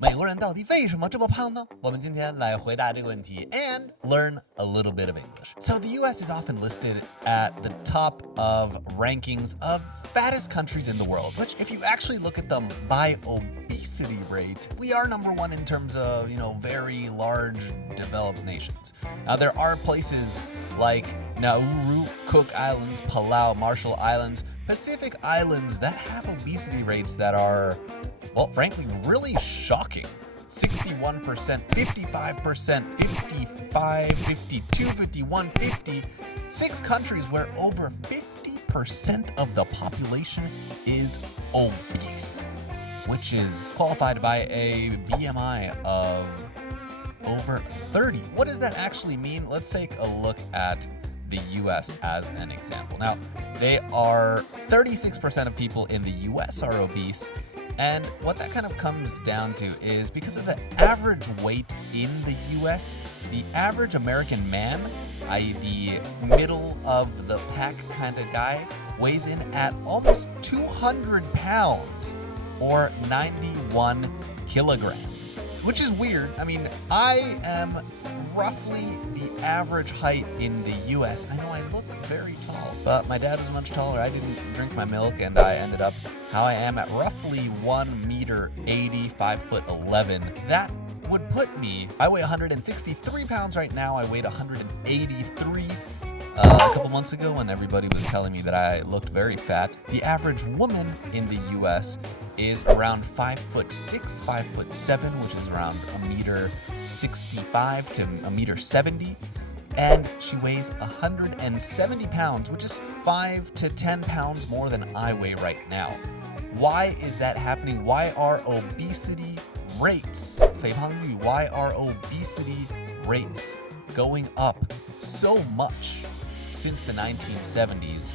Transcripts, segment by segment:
美国人到底为什么这么胖呢？我们今天来回答这个问题 and learn a little bit of English. So the US is often listed at the top of rankings of fattest countries in the world, which if you actually look at them by obesity rate, we are number one in terms of, very large developed nations. Now there are places like Nauru, Cook Islands, Palau, Marshall Islands, Pacific Islands that have obesity rates that are, well, frankly, really shocking. 61%, 55%, 55, 52, 51, 50. 6 countries where over 50% of the population is obese, which is qualified by a BMI of over 30. What does that actually mean? Let's take a look at the US as an example. Now, they are 36% of people in the US are obese. And what that kind of comes down to is because of the average weight in the US, the average American man, i.e. the middle of the pack kind of guy, weighs in at almost 200 pounds or 91 kilograms, which is weird. I mean, I am roughly the average height in the US. I know I look very tall, but my dad was much taller. I didn't drink my milk, and I ended up how I am at roughly 1 meter 80, 5'11". That would put me, I weigh 163 pounds right now. I weighed 183 a couple months ago when everybody was telling me that I looked very fat. The average woman in the US is around 5'6", 5'7", which is around 1.65 to 1.70 m. And she weighs 170 pounds, which is 5 to 10 pounds more than I weigh right now. Why is that happening? Why are obesity rates, 肥胖率, why are obesity rates going up so much since the 1970s?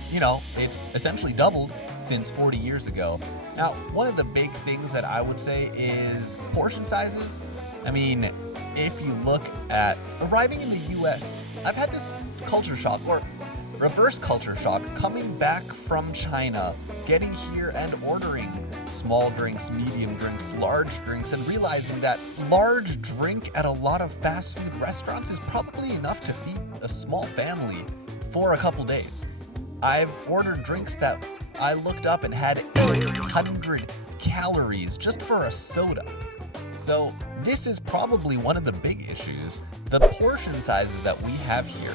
It's essentially doubled since 40 years ago. Now, one of the big things that I would say is portion sizes. I mean, if you look at arriving in the US, I've had this culture shock, or reverse culture shock, coming back from China, getting here and ordering small drinks, medium drinks, large drinks, and realizing that large drink at a lot of fast food restaurants is probably enough to feed a small family for a couple days. I've ordered drinks that I looked up and had 800 calories just for a soda. So this is probably one of the big issues. The portion sizes that we have here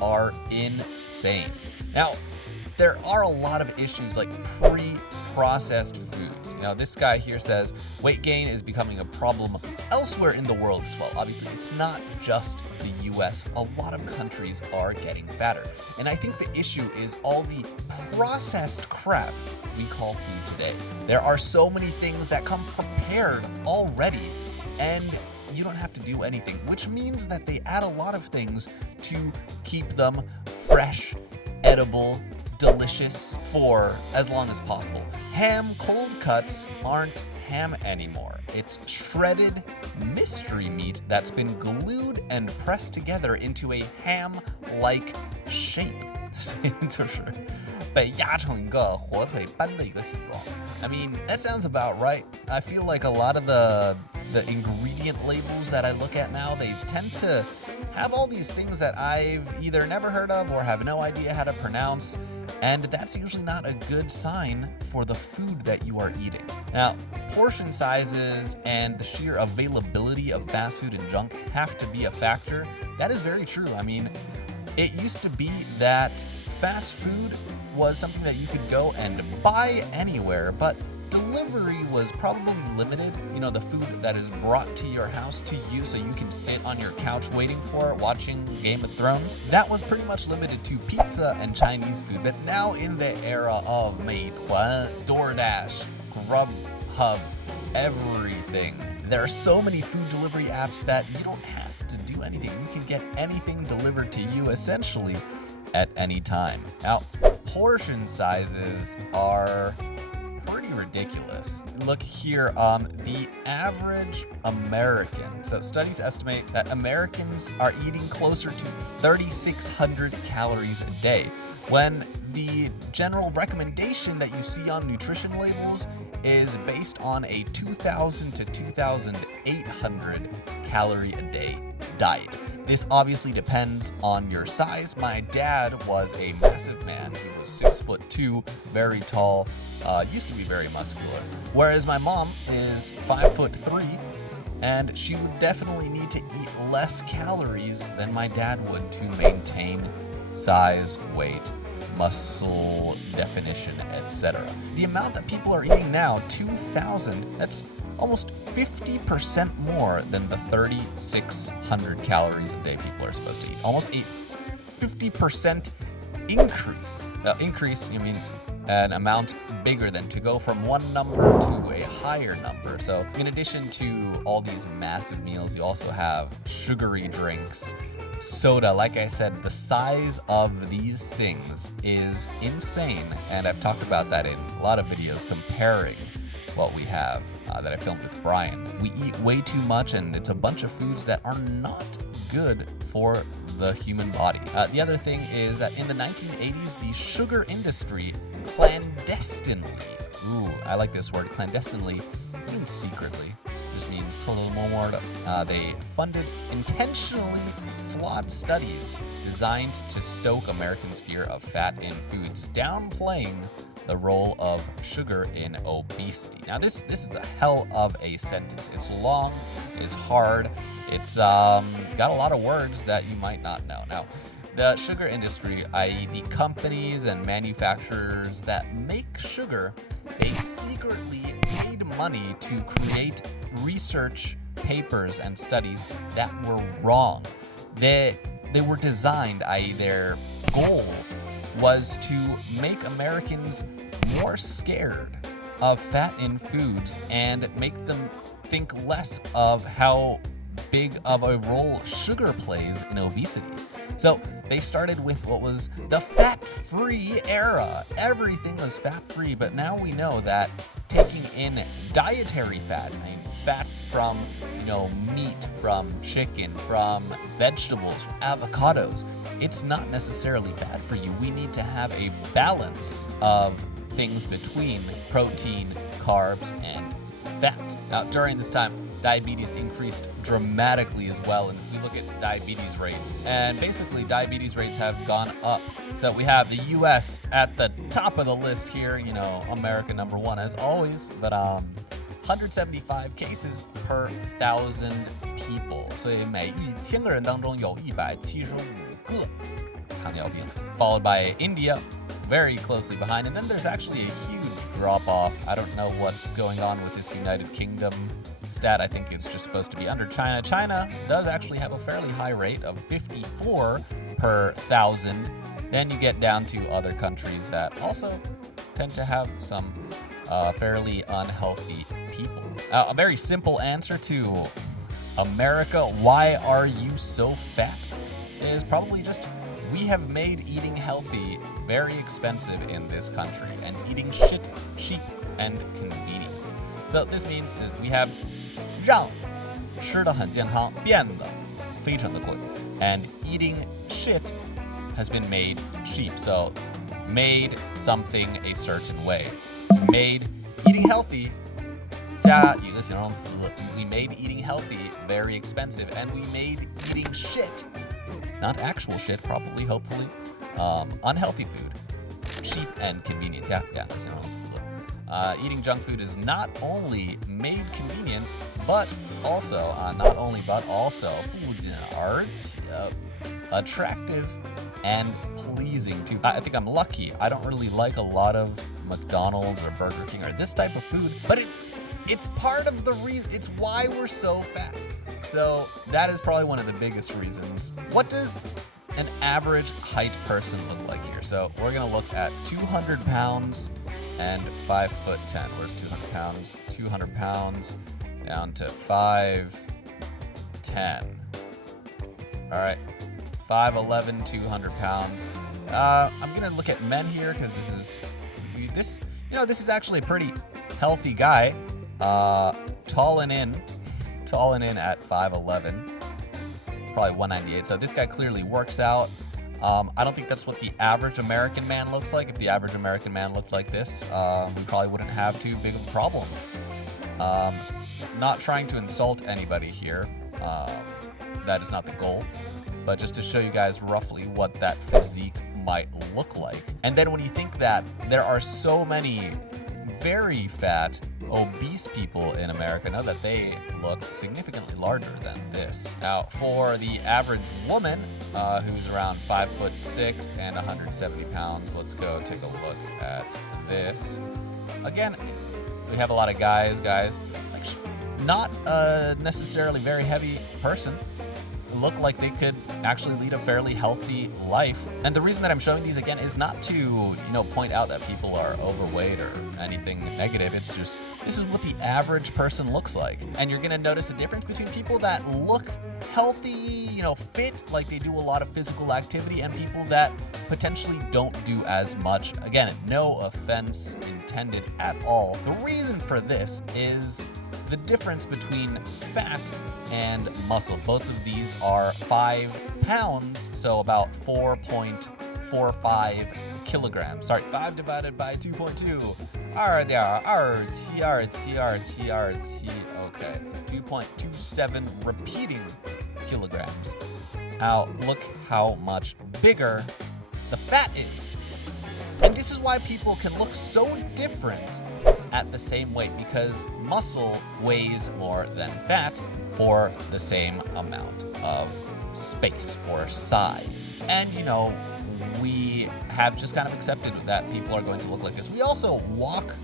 are insane. Now, there are a lot of issues like pre-processed foods. This guy here says weight gain is becoming a problem elsewhere in the world as well. Obviously, it's not just the US. A lot of countries are getting fatter. And I think the issue is all the processed crap we call food today. There are so many things that come prepared already, and you don't have to do anything, which means that they add a lot of things to keep them fresh, edible, delicious for as long as possible. Ham cold cuts aren't ham anymore. It's shredded mystery meat that's been glued and pressed together into a ham-like shape. 就是被压成一个火腿般的一个形状. I mean, that sounds about right. I feel like a lot of the ingredient labels that I look at now, they tend to have all these things that I've either never heard of or have no idea how to pronounce, and that's usually not a good sign for the food that you are eating. Now, portion sizes and the sheer availability of fast food and junk have to be a factor. That is very true. I mean, it used to be that fast food was something that you could go and buy anywhere, but delivery was probably limited. The food that is brought to your house to you so you can sit on your couch waiting for it, watching Game of Thrones. That was pretty much limited to pizza and Chinese food. But now in the era of 美团, DoorDash, Grubhub, everything, there are so many food delivery apps that you don't have to do anything. You can get anything delivered to you essentially at any time. Now, portion sizes are pretty ridiculous. Look here, the average American. So studies estimate that Americans are eating closer to 3,600 calories a day, when the general recommendation that you see on nutrition labels is based on a 2,000 to 2,800 calorie a day diet. This obviously depends on your size. My dad was a massive man. He was 6'2", very tall, used to be very muscular. Whereas my mom is 5'3", and she would definitely need to eat less calories than my dad would to maintain size, weight, muscle definition, etc. The amount that people are eating now, 2,000, that's almost 50% more than the 3,600 calories a day people are supposed to eat. Almost a 50% increase. Increase means an amount bigger than to go from one number to a higher number. So in addition to all these massive meals, you also have sugary drinks, soda. Like I said, the size of these things is insane, and I've talked about that in a lot of videos comparing what we have that I filmed with Brian. We eat way too much, and it's a bunch of foods that are not good for the human body. The other thing is that in the 1980s, the sugar industry clandestinely, I like this word, clandestinely, means secretly, just means 偷偷摸摸的. They funded intentionally flawed studies designed to stoke Americans' fear of fat in foods, downplaying the role of sugar in obesity. Now, this is a hell of a sentence. It's long, it's hard, it's got a lot of words that you might not know. Now, the sugar industry, i.e. the companies and manufacturers that make sugar, they secretly paid money to create research papers and studies that were wrong. They were designed, i.e. their goal was to make Americans more scared of fat in foods and make them think less of how big of a role sugar plays in obesity. So they started with what was the fat-free era. Everything was fat-free, but now we know that taking in dietary fat, I mean fat from, meat, from chicken, from vegetables, from avocados, it's not necessarily bad for you. We need to have a balance of things between protein, carbs, and fat. Now, during this time, diabetes increased dramatically as well. And if we look at diabetes rates, and basically diabetes rates have gone up. So we have the US at the top of the list here, America number one as always, but 175 cases per 1,000 people. 所以每1000个人当中有175个糖尿病. Followed by India, very closely behind. And then there's actually a huge drop-off. I don't know what's going on with this United Kingdom stat. I think it's just supposed to be under China. China does actually have a fairly high rate of 54 per 1,000. Then you get down to other countries that also tend to have some fairly unhealthy people. A very simple answer to America, why are you so fat, is probably just we have made eating healthy very expensive in this country and eating shit cheap and convenient. So this means is we have 让吃得很健康变得非常的贵, and eating shit has been made cheap. So made something a certain way. Made eating healthy 加一个形容词, we made eating healthy very expensive, and we made eating shit, not actual shit, probably, hopefully, unhealthy food, cheap and convenient. 加两个形容词. Eating junk food is not only made convenient, but also, not only, but also, 不仅而且 attractive and pleasing too. I think I'm lucky. I don't really like a lot of McDonald's or Burger King or this type of food, but it's part of the reason. It's why we're so fat. So that is probably one of the biggest reasons. What does an average height person look like here? So we're gonna look at 200 pounds and 5'10". Where's 200 pounds? 200 pounds down to 5'10". All right, 5'11", 200 pounds. I'm gonna look at men here because this is actually a pretty healthy guy. Tall and in at 5'11", probably 198. So this guy clearly works out. I don't think that's what the average American man looks like. If the average American man looked like this, we probably wouldn't have too big of a problem. Not trying to insult anybody here. That is not the goal. But just to show you guys roughly what that physique might look like. And then when you think that there are so many very fat, obese people in America, know that they look significantly larger than this. Now, for the average woman who's around 5'6" and 170 pounds, let's go take a look at this. Again, we have a lot of guys, like not a necessarily very heavy person, look like they could actually lead a fairly healthy life. And the reason that I'm showing these again is not to, point out that people are overweight or anything negative. It's just, this is what the average person looks like. And you're gonna notice a difference between people that look healthy, fit, like they do a lot of physical activity, and people that potentially don't do as much. Again, no offense intended at all. The reason for this is the difference between fat and muscle. Both of these are 5 pounds, so about 4.45 kilograms. Sorry, 5 divided by 2.2. 2点2727727. Okay, 2.27 repeating kilograms. Now, look how much bigger the fat is. And this is why people can look so different at the same weight, because muscle weighs more than fat for the same amount of space or size. And we have just kind of accepted that people are going to look like this. We also walk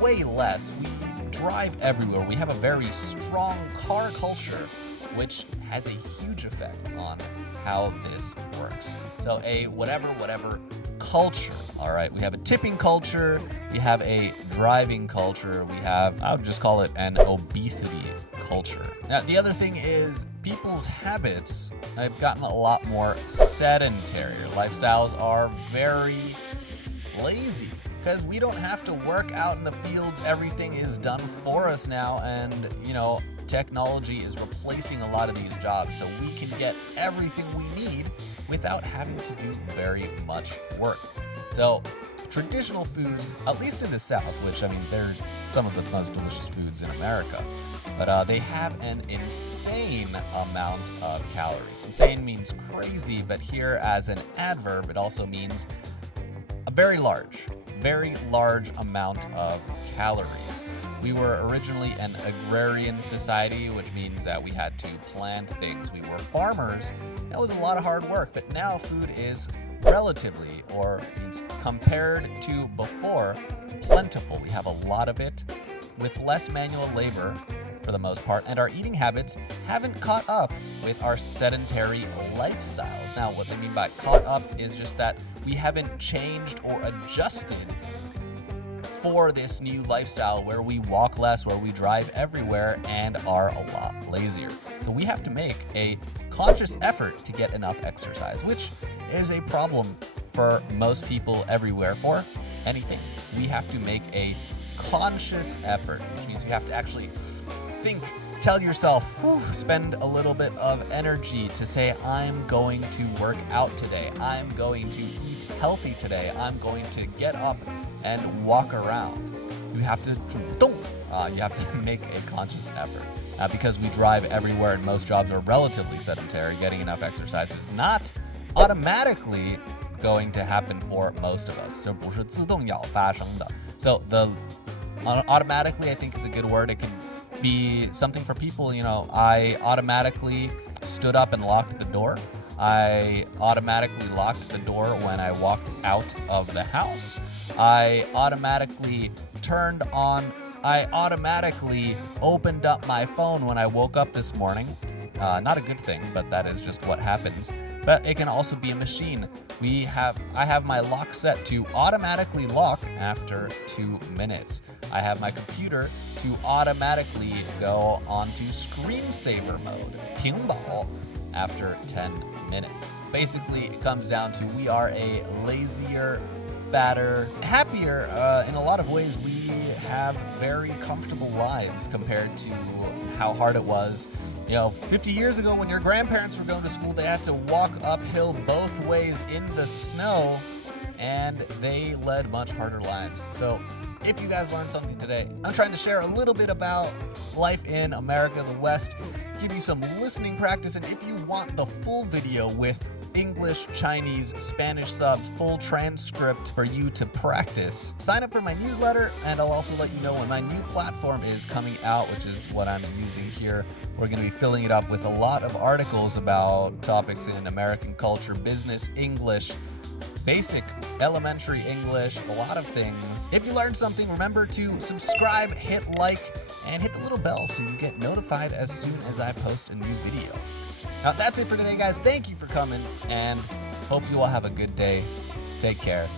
way less. We drive everywhere. We have a very strong car culture, which has a huge effect on how this works. So a whatever culture, all right? We have a tipping culture, we have a driving culture, we have, I would just call it an obesity culture. Now, the other thing is people's habits have gotten a lot more sedentary. Lifestyles are very lazy because we don't have to work out in the fields. Everything is done for us now, and technology is replacing a lot of these jobs, so we can get everything we need without having to do very much work. So traditional foods, at least in the South, which they're some of the most delicious foods in America, but they have an insane amount of calories. Insane means crazy, but here as an adverb, it also means a very large amount of calories. We were originally an agrarian society, which means that we had to plant things. We were farmers. That was a lot of hard work, but now food is relatively, or means compared to before, plentiful. We have a lot of it with less manual labor for the most part, and our eating habits haven't caught up with our sedentary lifestyles. Now, what they mean by caught up is just that we haven't changed or adjusted for this new lifestyle where we walk less, where we drive everywhere, and are a lot lazier. So we have to make a conscious effort to get enough exercise, which is a problem for most people everywhere for anything. We have to make a conscious effort, which means you have to actually think, tell yourself, spend a little bit of energy to say, I'm going to work out today. I'm going to eat healthy today. I'm going to get up and walk around. You have to 主动. You have to make a conscious effort. Because we drive everywhere and most jobs are relatively sedentary, getting enough exercise is not automatically going to happen for most of us. 就不是自动要发生的. So the automatically, I think, is a good word. It can be something for people, I automatically stood up and locked the door. I automatically locked the door when I walked out of the house. I automatically opened up my phone when I woke up this morning. Not a good thing, but that is just what happens. But it can also be a machine. I have my lock set to automatically lock after 2 minutes. I have my computer to automatically go onto screensaver mode, 屏保, after 10 minutes. Basically, it comes down to we are a lazier, fatter, happier. In a lot of ways, we have very comfortable lives compared to how hard it was 50 years ago when your grandparents were going to school, they had to walk uphill both ways in the snow, and they led much harder lives. So if you guys learned something today, I'm trying to share a little bit about life in America, the West, give you some listening practice, and if you want the full video with English, Chinese, Spanish subs, full transcript for you to practice, sign up for my newsletter, and I'll also let you know when my new platform is coming out, which is what I'm using here. We're going to be filling it up with a lot of articles about topics in American culture, business, English, basic elementary English, a lot of things. If you learned something, remember to subscribe, hit like, and hit the little bell so you get notified as soon as I post a new video. Now, that's it for today, guys. Thank you for coming, and hope you all have a good day. Take care.